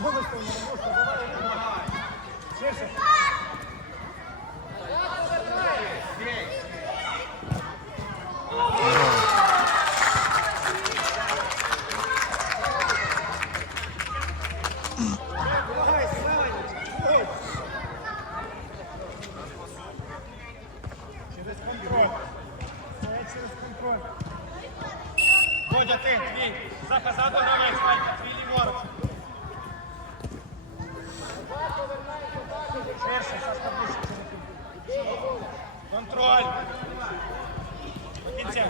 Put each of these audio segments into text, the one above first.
Мариношка, давай, давай. Ширше. Помагайся, Мелані. Ой. Через контроль. Це через контроль. Водя, ти, твій. Заказати новий, Ванька, твій ліворуч. Ширше, Сашка, ближче. Контроль. Кінця.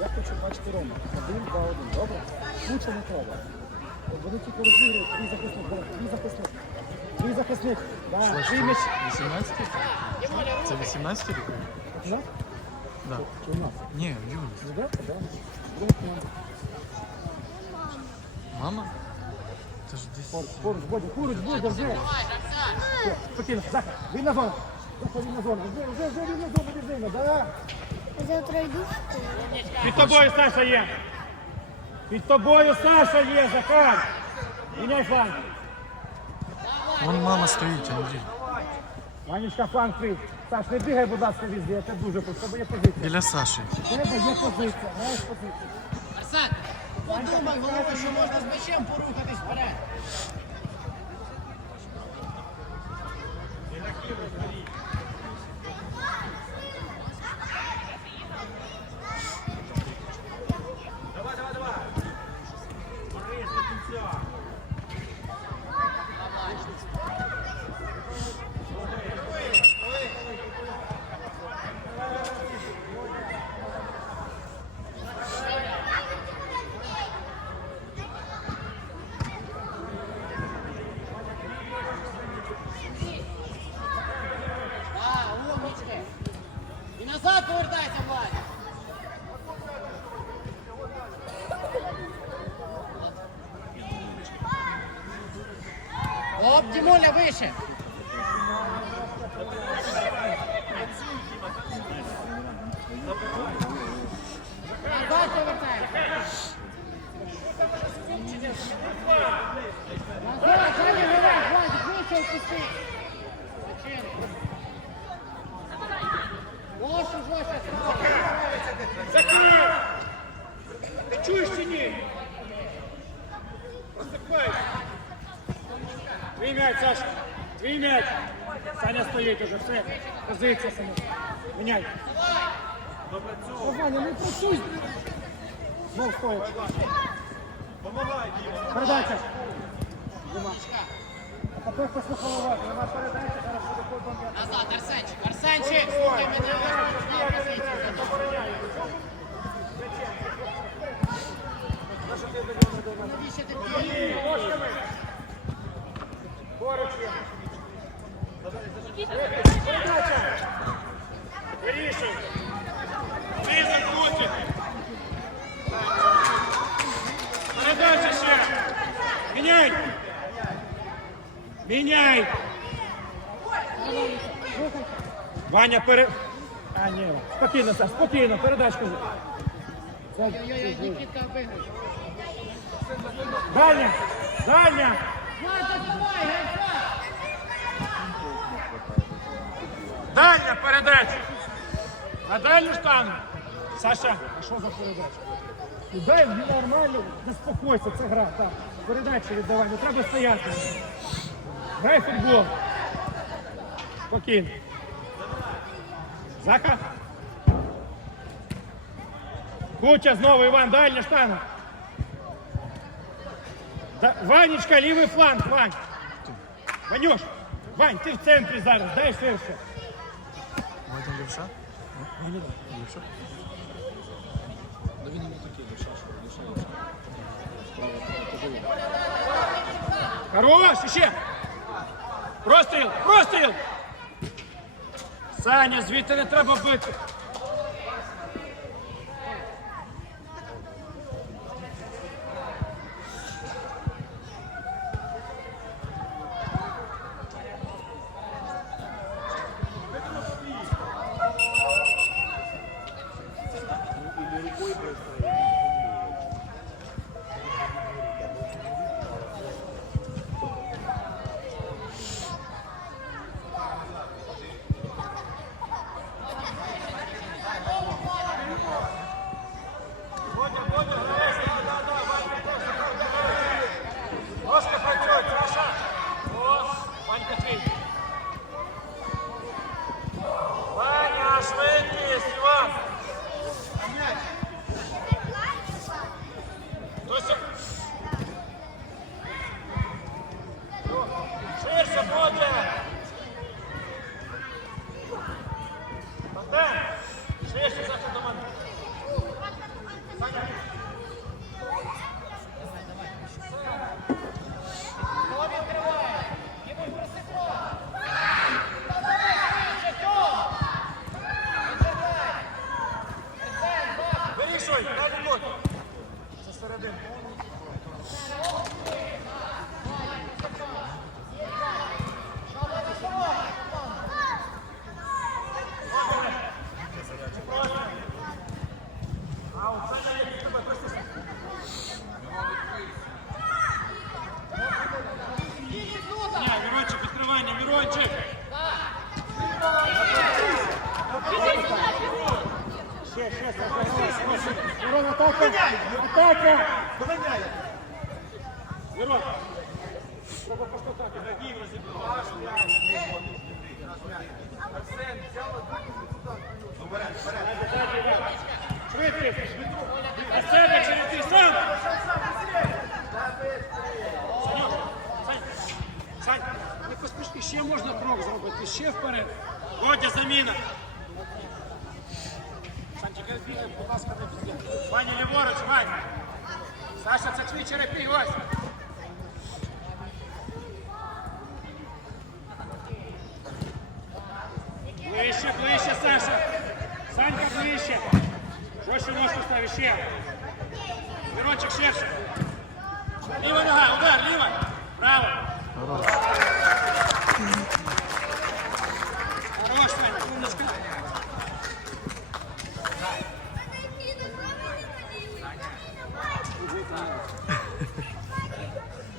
Я хочу бачити Рому. Один, два, один. Добре? Лучше треба. Да. Твій м'яч. 18? Це 18 рік? У нас? Да. Ні, да? Да. Мама? Це ж десь. Поруч, поруч, Бодя, поруч, Бодя, вже. Спокійно, Заха, вільна зона. Заха, вільна зона. Вже, вже, вже вільна зона, вільна, да. Завтра йду в школу. Під тобою Саша є. Під тобою Саша є, Захар. Міняй фланг. Вон мама стоїть, Андрій. Ванечка, фланг. Саш, не бігай, будь ласка, візді, я тебе дуже просто. тебе є позиція. Біля Саші. Тебе є позиція, маєш позицію. Арсен, подумай голову, що можна з м'ячем порухатись вперед. Да, умнички. І назад повертайся, Владя. Оп, Дімоля, вище. Назад повертайся. Назад, Саня, грай, Владик! Ти чуєш чи ні? Твій м'яч, Сашка. Твій м'яч. Саня стоїть уже, все. Позиція сама. Міняй. О, Ваня, ну працюй. Знов стоїть. Передача. А тепер пішли головати. Нема передачі, зараз буде потім. Назад, Арсенчик, Арсенчик, слухай мене. Навіщо ти б'єш? Ножками. Поруч є. Передача. Вирішуй. Різом крутить. Передача ще. Міняй. Міняй. Ваня, пере... А, ні. Спокійно, Саш, спокійно, передачку. Нікітка виграв. Дальня, передача. На дальню штангу. Саша, а що за передача? Дай нормально, заспокойся, це гра. Так. Передачу віддавай, не треба стояти. Грай футбол. Спокійно. Зака. Куча знову, Іван, дальня штанга. Да, Ванечка, лівий фланг, Вань. Ванюш, Вань, ти в центрі зараз, дай ширше. Вадим Левша? Ні? Левша? Хорош, ще. Простріл, простріл. Саня, звідти не треба бити. Ще можна крок зробити, ще вперед. Водя, заміна. Санчик, бігай, будь ласка, не підбігай. Ваня, ліворуч, Ваня. Саша, це твій черепій, ось. Ближче, ближче, Саша. Санька, ближче. Жорстче ножку ставиш ще. Мирончик ширше. Ліва нога, удар, ліва. Право. Хорош, Саня, умничка.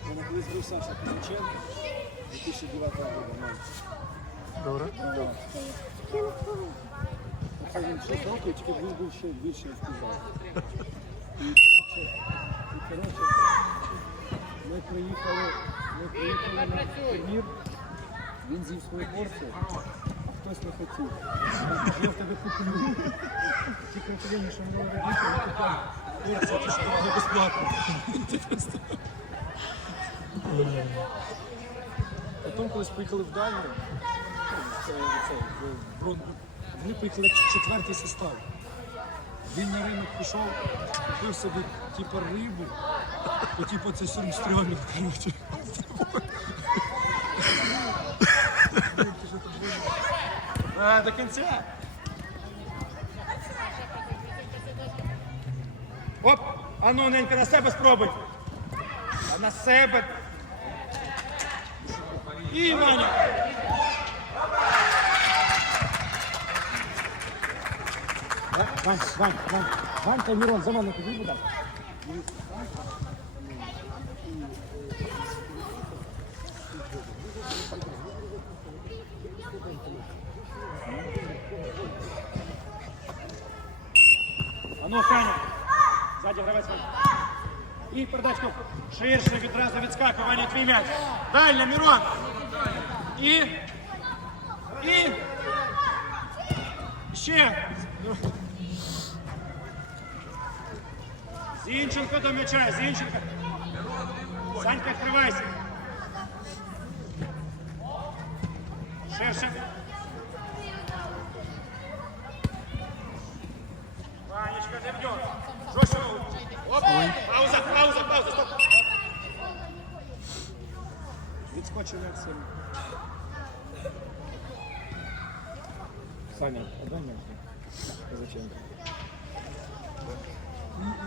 Мене колись був Саша Кузиченко, 2009 року. Добре. Це він 6 років, тільки він був ще більше сказав. І коротше, і коротше, ми приїхали, ми приїхали на турнір, порцію, а хтось не хотів. Я в тебе куплю. Тільки управління, що робити, не купляв. Порція, це безплатно. Потім колись поїхали в Данію, вони поїхали четвертий состав. Він на ринок пішов, купив собі типу рибу, і це сюрмстрьомінг, коротше. А, до кінця. Оп! А ну, ненька, на себе спробуй. А на себе. І, Ваня. Вань, Вань, Вань, Вань та за мене підійди, будь. І передачку ширше відразу відскакування твій м'яч. Дальня, Мирон. І. І. Ще. Зінченко до м'яча, Зінченко. Санька, відкривайся. Ширше. Ванечка, не бьет. Жестко. Оп. Пауза, пауза, пауза. Стоп. Відскочив як сильно. Саня, отдай м'яч. Зачем?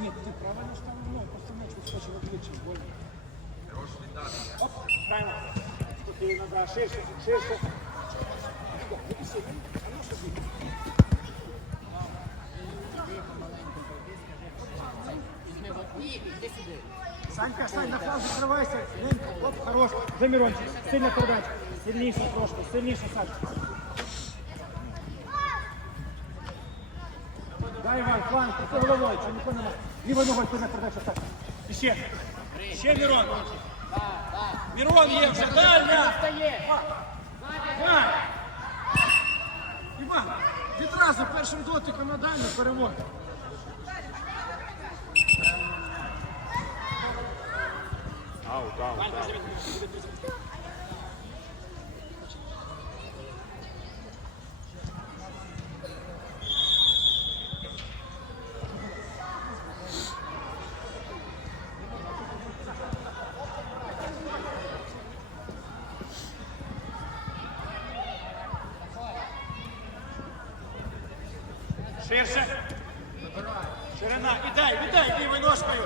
Нет, ты правильно что ну, просто мяч выскочил отлично, больно. Оп, правильно. Спокойно, да, ширше, ширше. Хорош. За Мирончик, сильно передача. Сильніше трошки, сильніше, Санька. Дай, Іван, фланг, ти головою, чи ніхто нема. Лівою ногою сильна передача, Санька. І ще. Ще Мирон. Мирон є вже, дальня. Іван. Іван, відразу першим дотиком на дальню перевод. Ширше. Ширина, ідай, ідай лівою ножкою.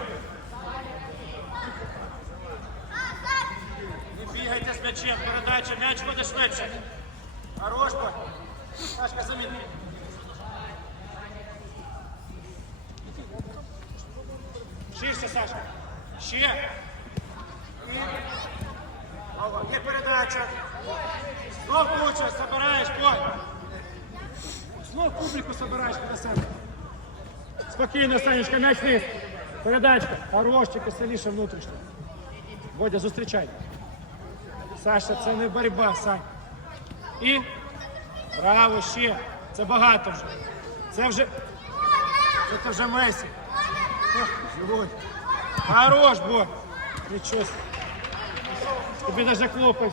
Не бігайте з м'ячем, передача, м'яч ходить швидше. Хорош, бой. Ширше, Сашка. Ще. Є передача. Знов куча, забираєш, бой. Знов публіку забираєш на себе. Спокійно, Санечка, м'яч вниз. Передачка. Хорош, тільки внутрішньо. Бодя, зустрічай. Саша, це не боротьба, Сань. І. Браво, ще. Це багато вже. Це вже. Це вже Месі. Живой. Хорош, Бодь. Нічого. Тобі навіть хлопець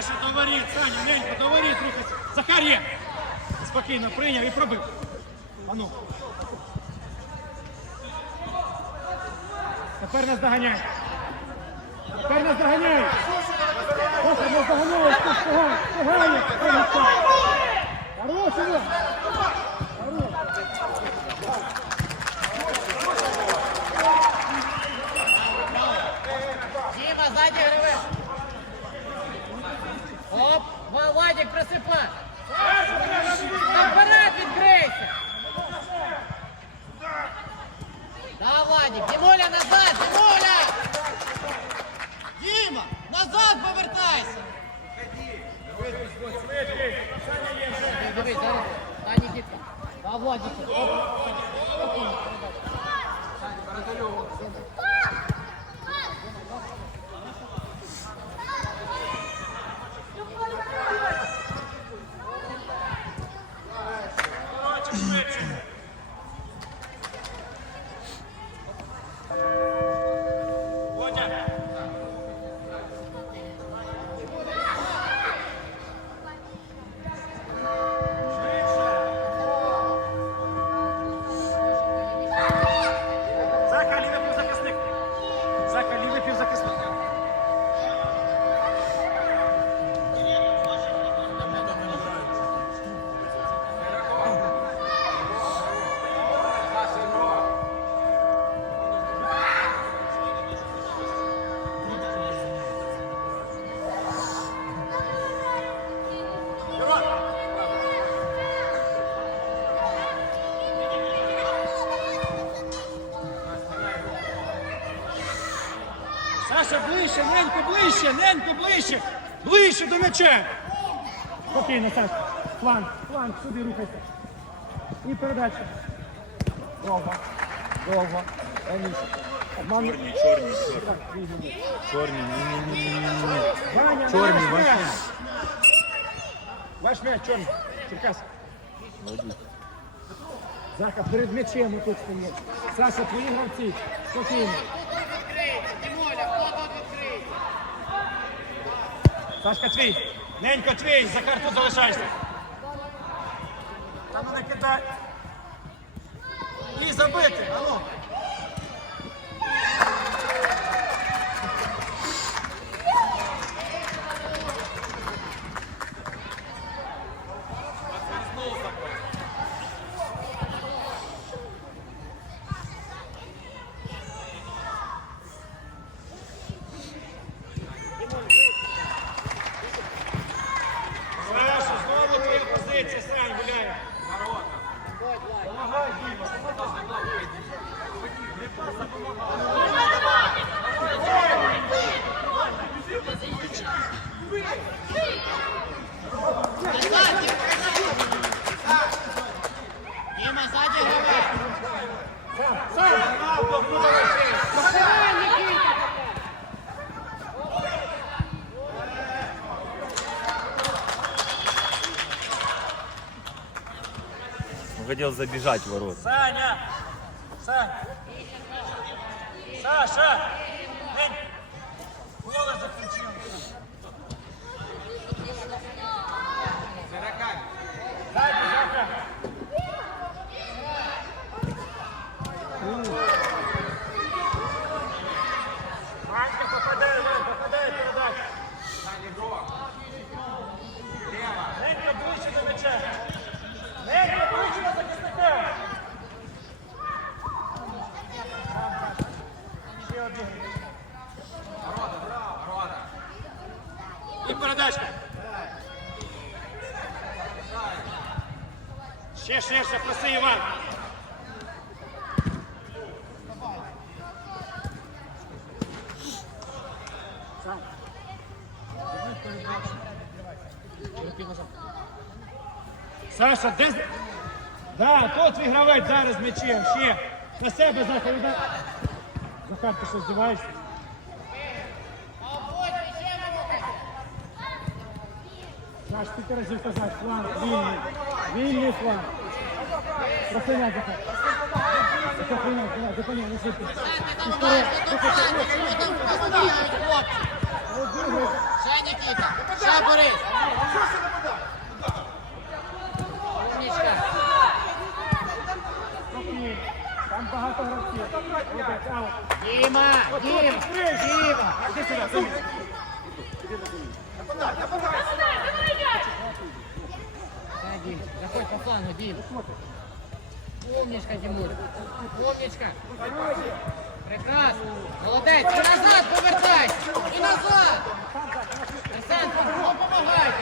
Саша, доворіт, Саня, ненько, до воріт, рухайся. Захарія! Спокійно, прийняв і пробив. Ану. Тепер нас доганяй. Тепер нас доганяй. Ось нас доганяй, ти встигай, встигай. Хорош, Ігор. Хорош. Діма, ззаді гриви. Оп, Ва- Владик, Саша, ближче, Ненько, ближче, Ненько, ближче. Ближче до м'яча. Спокійно, Саша. Фланг, фланг, сюди рухайся. І передача. Довго. Довго. Раніше. Чорні, чорні, чорні. Так, твій момент. Чорні, ні-ні-ні-ні-ні. Ваня, Чорний, ваш м'яч. Ваш м'яч, чорний. Черкас. Молодець. Заха, перед м'ячем тут стоїть. Саша, твої гравці. Спокійно. Сашка, твій. Ненько, твій. за карту залишайся. Там не кидай. І забити. Ану. Хотел в ворот. Саня! Сань! Саша! Эй! Голос заключил. Сзади, Зака! Ванька, попадай, Вань, попадай передачу. Ненька ближче до мяча. Ненька ближче до захисника. Ще один. І передачка. Ще ширше, проси, Іван. Саша, де... Да, тот твій гравець зараз м'ячем. Ще. На себе іде. Захар, ти що, здіваєшся? Саш, скільки разів казати, фланг, вільний. Вільний фланг. Просиняй, Захар. Прийняй, прийняй, зупиняй, не швидко. І вперед. Ще Нікіта, ще Борис. Діма! Діма! Діма! Дім, заходь по флангу, Дім. Умничка, Дімуль. Умничка. Прекрасно. Молодець. І назад повертай. И назад. Арсен, помагай.